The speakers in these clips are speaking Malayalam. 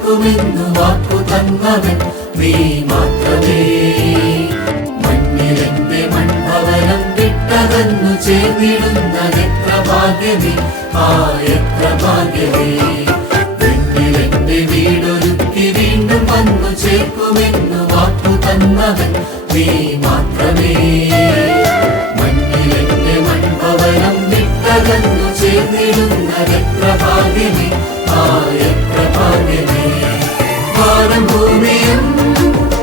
ചേർക്കുമെന്നു വാക്കു തന്നവൻ നീ മാത്രമേ. മണ്ണിലെന്റെ മൺഭവനം വിട്ടകന്നു ചേർന്നിടുന്നതെത്ര ഭാഗ്യമേ, ആ എത്ര ഭാഗ്യമേ. പെണ്ണിലെന്റെ വീടൊരുക്കി വീണ്ടും വന്നു ചേർക്കുമെന്നു വാക്കു തന്നവൻ നീ മാത്രമേ. മണ്ണിലെന്റെ മൺഭവനം വിട്ടകന്നു ചേർന്നിടുന്നതെത്ര ഭാഗ്യമേ, ആ എത്ര ഭാഗ്യമേ. വാനം ഭൂമിയും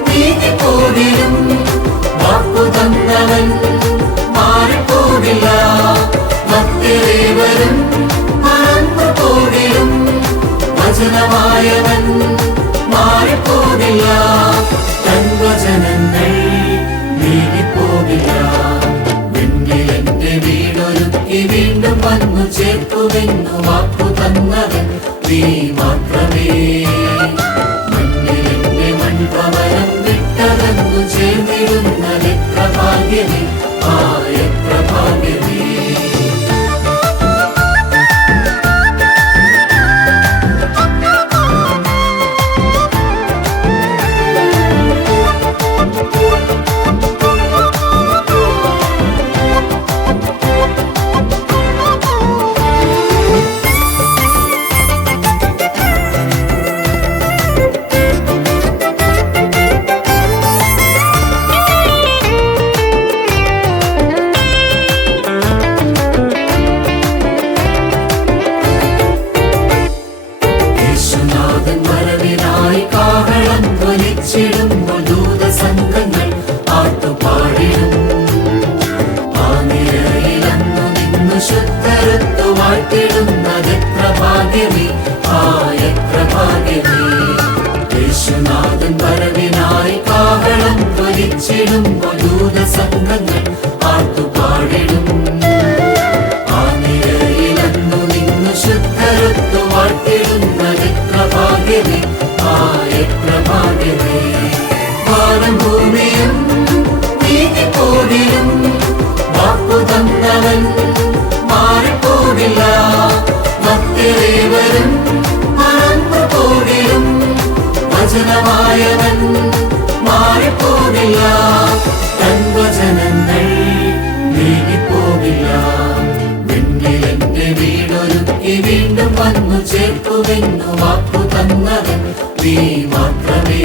നീങ്ങിപ്പോകിലും വാക്കു തന്നവൻ മാറിപ്പോകില്ല. ഭക്തരേവരും മറന്നു പോകിലും വചനമായവൻ മാറിപ്പോകില്ല. തൻ വചനങ്ങൾ നീങ്ങിപ്പോകില്ല. വെണ്ണിലെന്റെ വീടൊരുക്കി വീണ്ടും വന്നു ചേർക്കുമെന്നു വാക്കു തന്നവൻ നീ മാത്രമേ. മണ്ണിലെന്റെ മൺഭവനം വിട്ടകന്നു ചേർന്നിടുന്നതെത്ര ഭാഗ്യമേ, ആ എത്ര ഭാഗ്യമേ. ദൂതസംഘങ്ങൾ ആട്ടുപാടിടും. ആ നിരയിലന്നു നിന്നു ശുദ്ധരത്തു വാഴ്ത്തിടുന്നതെത്ര ഭാഗ്യമേ, ആ എത്ര ഭാഗ്യമേ. യേശുനാഥൻ വരവിനായി കാഹളം ധ്വനിച്ചിടുമ്പോൾ ദൂതസംഘങ്ങൾ ആട്ടുപാടിടും. ആ നിരയിലന്നു നിന്നു ശുദ്ധരത്തു വാഴ്ത്തിടുന്നതെത്ര ഭാഗ്യമേ, ആ എത്ര ഭാഗ്യമേ. വാനം ഭൂമിയും നീങ്ങിപ്പോകിലും വാക്കു തന്നവൻ മാറിപ്പോകില്ല. ഭക്തരേവരും മറന്നു പോകിലും വചനമായവൻ മാറിപ്പോകില്ല. തൻ വചനങ്ങൾ നീങ്ങിപ്പോകില്ല. വെണ്ണിലെന്റെ വീടൊരുക്കി വീണ്ടും വന്നു ചേർക്കുമെന്നു വാക്കു തന്നവൻ നീ മാത്രമേ.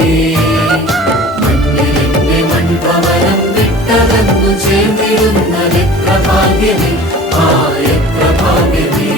മണ്ണിലെന്റെ മൺഭവനം വിട്ടകന്നു ചേർന്നിടുന്നതെത്ര ഭാഗ്യമേ, ആ എത്ര ഭാഗ്യമേ.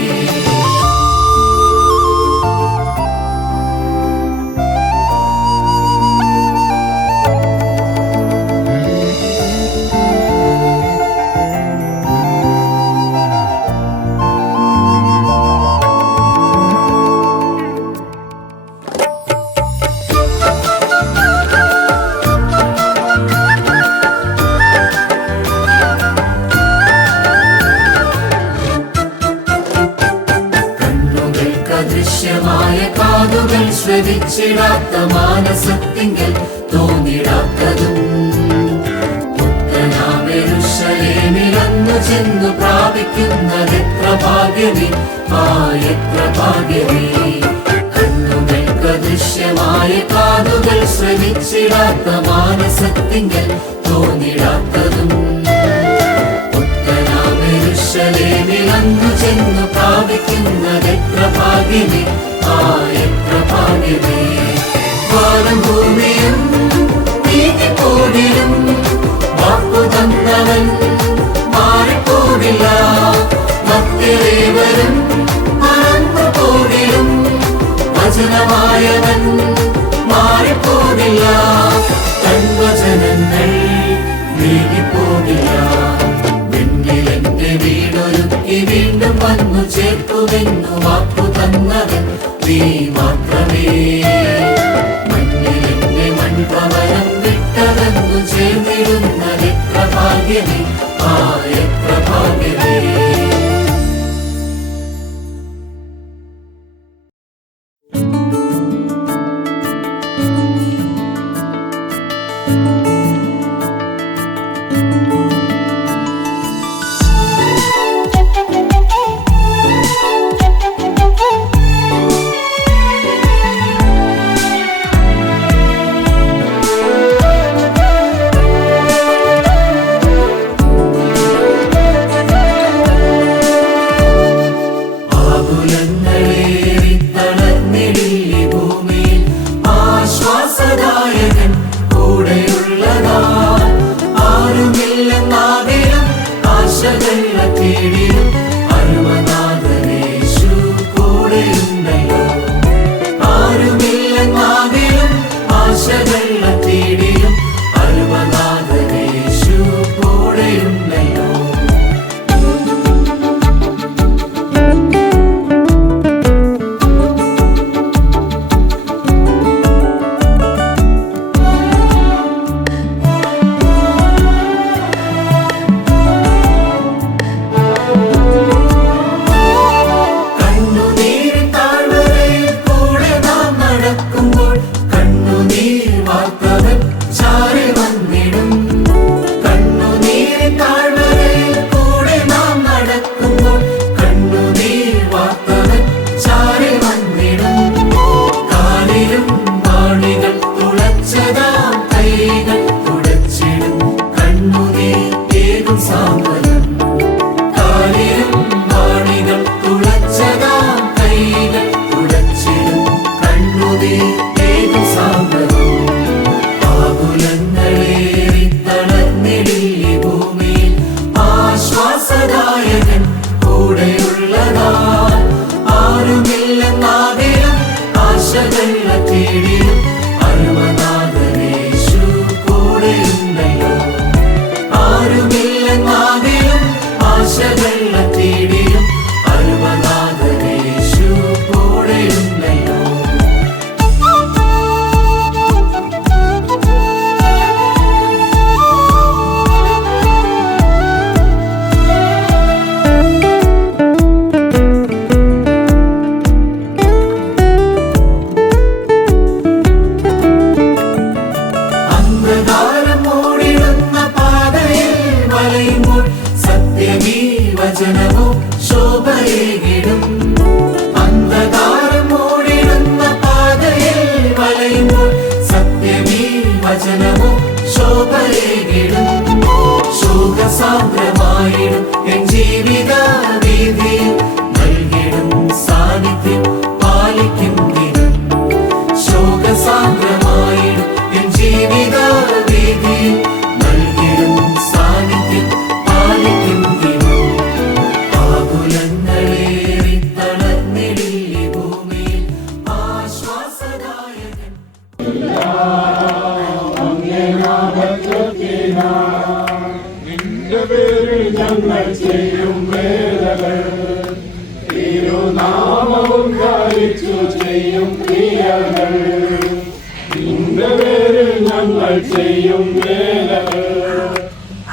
ദൃശ്യമായ കാതുകൾ ശ്രവിച്ചിടാത്ത മാനസത്തിങ്കൽ തോന്നിടാത്തതും പുത്തനാം യെരൂശലേമിലന്നു ചെന്നു പ്രാപിക്കുന്നതെത്ര ഭാഗ്യമേ, ആ എത്ര ഭാഗ്യമേ. കണ്ണുകൾക്ക് ദൃശ്യമായ കാതുകൾ ശ്രവിച്ചിടാത്ത മാനസത്തിങ്കൽ തോന്നിടാത്തതും പുത്തനാം യെരൂശലേമിലന്നു ചെന്നു പ്രാപിക്കുന്നതെത്ര ഭാഗ്യമേ, ആ എത്ര ഭാഗ്യമേ. വാനം ഭൂമിയും നീങ്ങിപ്പോകിലും വാക്കു തന്നവൻ മാറിപ്പോകില്ല. ഭക്തരേവരും മറന്നു പോകിലും വചനമായവൻ മാറിപ്പോകില്ല. തൻ വചനങ്ങൾ നീങ്ങിപ്പോകില്ല. വെണ്ണിലെന്റെ വീടൊരുക്കി വീണ്ടും വന്നു ചേർക്കുമെന്നു വാക്കു തന്നവൻ നീ മാത്രമേ. മണ്ണിലെന്റെ മൺഭവനം വിട്ടകന്നു ചേർന്നിടുന്നതെത്ര ഭാഗ്യമേ, ആ എത്ര ഭാഗ്യമേ. തേടിയും അരുമനാഥനേശു കൂടെയുണ്ടല്ലോ. ആരുമില്ലെന്നാകിലും ആശകൾ തേടിയും അരുമനാഥനേശു കൂടെയുണ്ടല്ലോ. വചനമോ ശോഭയേകിടും. അന്ധകാരം മൂടിടുന്ന പാതയിൽ വലയുമ്പോൾ സത്യമീ വചനമോ ശോഭയേകിടും. ശോകസാന്ദ്രമായിടും എൻ ജീവിത വീതിയിൽ നൽകിടും സാന്നിധ്യം പാലിക്കും ദിനം. ശോകസാന്ദ്രമായിടും എൻ ജീവിത വീതിയിൽ നൽകിടും സാന്നിധ്യം പാലിക്കും ദിനം. നിന്റെ പേരിൽ ഞങ്ങൾ ചെയ്യും വേലകൾ, തിരുനാമവും ധരിച്ചു ചെയ്യും ക്രിയകൾ. നിന്റെ പേരിൽ ഞങ്ങൾ ചെയ്യും വേലകൾ,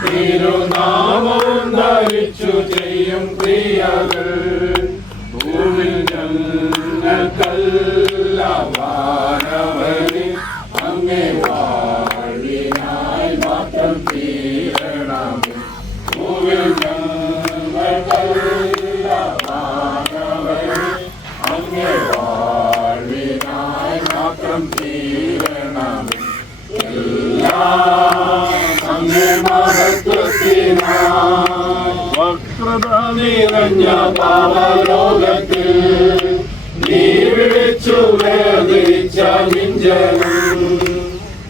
തിരുനാമവും ധരിച്ചു ചെയ്യും ക്രിയകൾ. ഭൂമിൽ ഞങ്ങൾക്കല്ല വാനവന് അങ്ങേ വാഴിനായി മാത്രം തീരണമേ. ഭൂമിൽ ഞങ്ങൾക്കല്ല വാനവന് അങ്ങേ വാഴിനായി മാത്രം തീരണമേ. എല്ലാം അങ്ങേ മഹത്വത്തിനായി വക്രത നിറഞ്ഞ പാവലോകത്തിൽ നീ വിളിച്ചു വേർതിരിച്ച നിഞ്ചനും.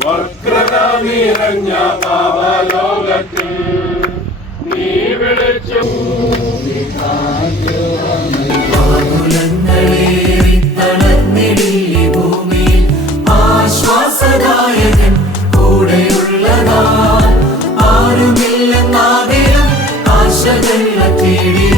വക്രത നിറഞ്ഞ പാവലോകത്തിൽ നീ വിളിച്ചു തളർന്നിടില്ലി ഭൂമിയിൽ ആശ്വാസദായകൻ കൂടെയുള്ളതാ. ആരുമില്ലെന്നാകിലും ആശകൾ തേടി